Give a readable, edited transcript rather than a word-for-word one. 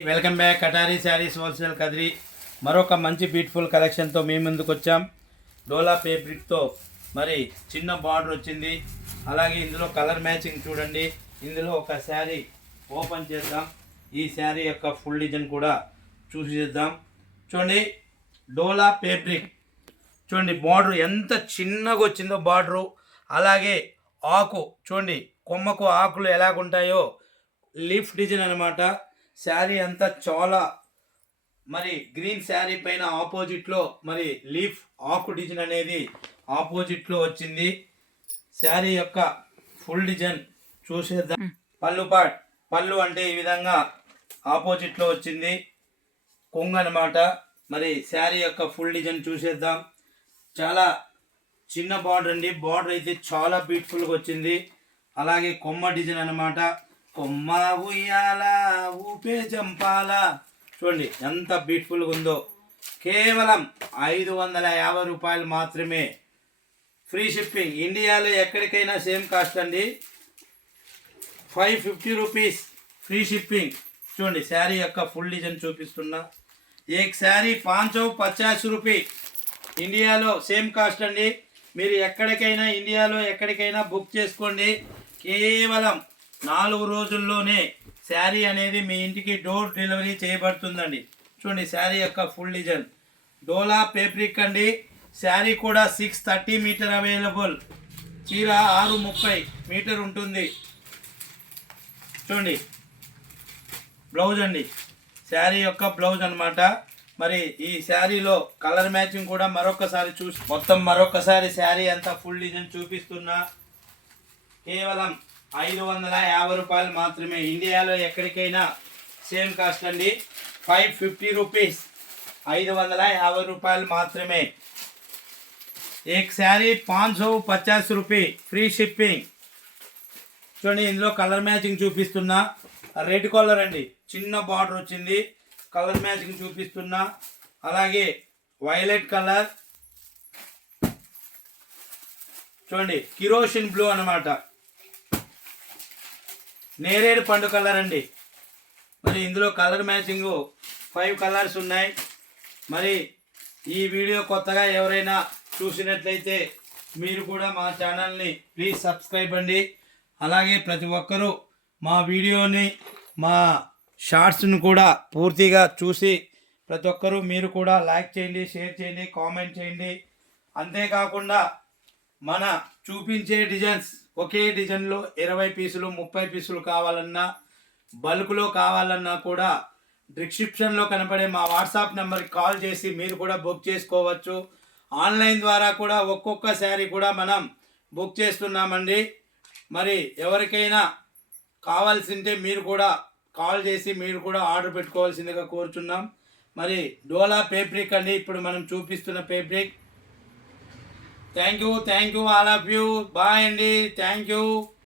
Welcome back కటారీ saris wholesale Kadiri మరొక మంచి beautiful కలెక్షన్తో మీ ముందుకు వచ్చాం. డోలా ఫేబ్రిక్తో మరి చిన్న బార్డర్ వచ్చింది. అలాగే ఇందులో కలర్ మ్యాచింగ్ చూడండి. ఇందులో ఒక శారీ ఓపెన్ చేద్దాం. ఈ శారీ యొక్క ఫుల్ డిజైన్ కూడా చూసేద్దాం. చూడండి, డోలా ఫేబ్రిక్ చూడండి, బార్డర్ ఎంత చిన్నగా వచ్చిందో బార్డరు. అలాగే ఆకు చూడండి, కొమ్మకు ఆకులు ఎలాగుంటాయో లీఫ్ డిజైన్ అనమాట. శారీ అంతా చాలా మరి గ్రీన్ శారీ పైన ఆపోజిట్లో మరి లీఫ్ ఆకు డిజైన్ అనేది ఆపోజిట్లో వచ్చింది. శారీ యొక్క ఫుల్ డిజైన్ చూసేద్దాం. పళ్ళు అంటే ఈ విధంగా ఆపోజిట్లో వచ్చింది, కొంగు అనమాట. మరి శారీ యొక్క ఫుల్ డిజైన్ చూసేద్దాం. చాలా చిన్న బార్డర్ అండి, బార్డర్ అయితే చాలా బ్యూటిఫుల్గా వచ్చింది. అలాగే కొమ్మ డిజైన్ అనమాట. కొమ్మ ఉయ్యాల ఊపే జంపాల చూడండి ఎంత బ్యూటిఫుల్గా ఉందో. కేవలం 550 రూపాయలు మాత్రమే. ఫ్రీ షిప్పింగ్, ఇండియాలో ఎక్కడికైనా సేమ్ కాస్ట్ అండి. 550 రూపీస్ ఫ్రీ షిప్పింగ్. చూడండి శారీ యొక్క ఫుల్ డిజైన్ చూపిస్తున్నా. ఏక్ శారీ 550 రూపీ, ఇండియాలో సేమ్ కాస్ట్ అండి. మీరు ఎక్కడికైనా ఇండియాలో ఎక్కడికైనా బుక్ చేసుకోండి. కేవలం 4 రోజుల్లోనే శారీ అనేది మీ ఇంటికి డోర్ డెలివరీ చేయబడుతుందండి. చూడండి శారీ యొక్క ఫుల్ డిజైన్. డోలా ఫేబ్రిక్ అండి. శారీ కూడా 630 మీటర్ అవైలబుల్. చీర 630 మీటర్ ఉంటుంది. చూడండి బ్లౌజ్ అండి, శారీ యొక్క బ్లౌజ్ అనమాట. మరి ఈ శారీలో కలర్ మ్యాచింగ్ కూడా మరొకసారి చూసి మరొకసారి శారీ అంతా ఫుల్ డిజైన్ చూపిస్తున్నా. కేవలం 550 రూపాయలు మాత్రమే. ఇండియాలో ఎక్కడికైనా సేమ్ కాస్ట్ అండి. 550 రూపీస్, 550 రూపాయలు మాత్రమే. ఏక్ శారీ 550 రూపీ ఫ్రీ షిప్పింగ్. చూడండి ఇందులో కలర్ మ్యాచింగ్ చూపిస్తున్నా. రెడ్ కలర్ అండి, చిన్న బార్డర్ వచ్చింది. కలర్ మ్యాచింగ్ చూపిస్తున్నా. అలాగే వైలెట్ కలర్ చూడండి, కిరోసిన్ బ్లూ అనమాట. నేరేడు పండు కలర్ అండి. మరి ఇందులో కలర్ మ్యాచింగ్ 5 కలర్స్ ఉన్నాయి. మరి ఈ వీడియో కొత్తగా ఎవరైనా చూసినట్లయితే మీరు కూడా మా ఛానల్ని ప్లీజ్ సబ్స్క్రైబ్ అండి. అలాగే ప్రతి ఒక్కరూ మా వీడియోని, మా షార్ట్స్ను కూడా పూర్తిగా చూసి ప్రతి ఒక్కరూ మీరు కూడా లైక్ చేయండి, షేర్ చేయండి, కామెంట్ చేయండి. అంతేకాకుండా మన చూపించే డిజైన్స్ ఒకే డిజైన్లో 20 పీసులు 30 పీసులు కావాలన్నా, బల్క్లో కావాలన్నా కూడా డిస్క్రిప్షన్లో కనపడే మా వాట్సాప్ నెంబర్కి కాల్ చేసి మీరు కూడా బుక్ చేసుకోవచ్చు. ఆన్లైన్ ద్వారా కూడా ఒక్కొక్క శారీ కూడా మనం బుక్ చేస్తున్నామండి. మరి ఎవరికైనా కావాల్సింటే మీరు కూడా కాల్ చేసి మీరు కూడా ఆర్డర్ పెట్టుకోవాల్సిందిగా కోరుచున్నాం. మరి డోలా ఫేబ్రిక్ అండి ఇప్పుడు మనం చూపిస్తున్న fabric. Thank you all of you. Bye అండి, థ్యాంక్ యూ.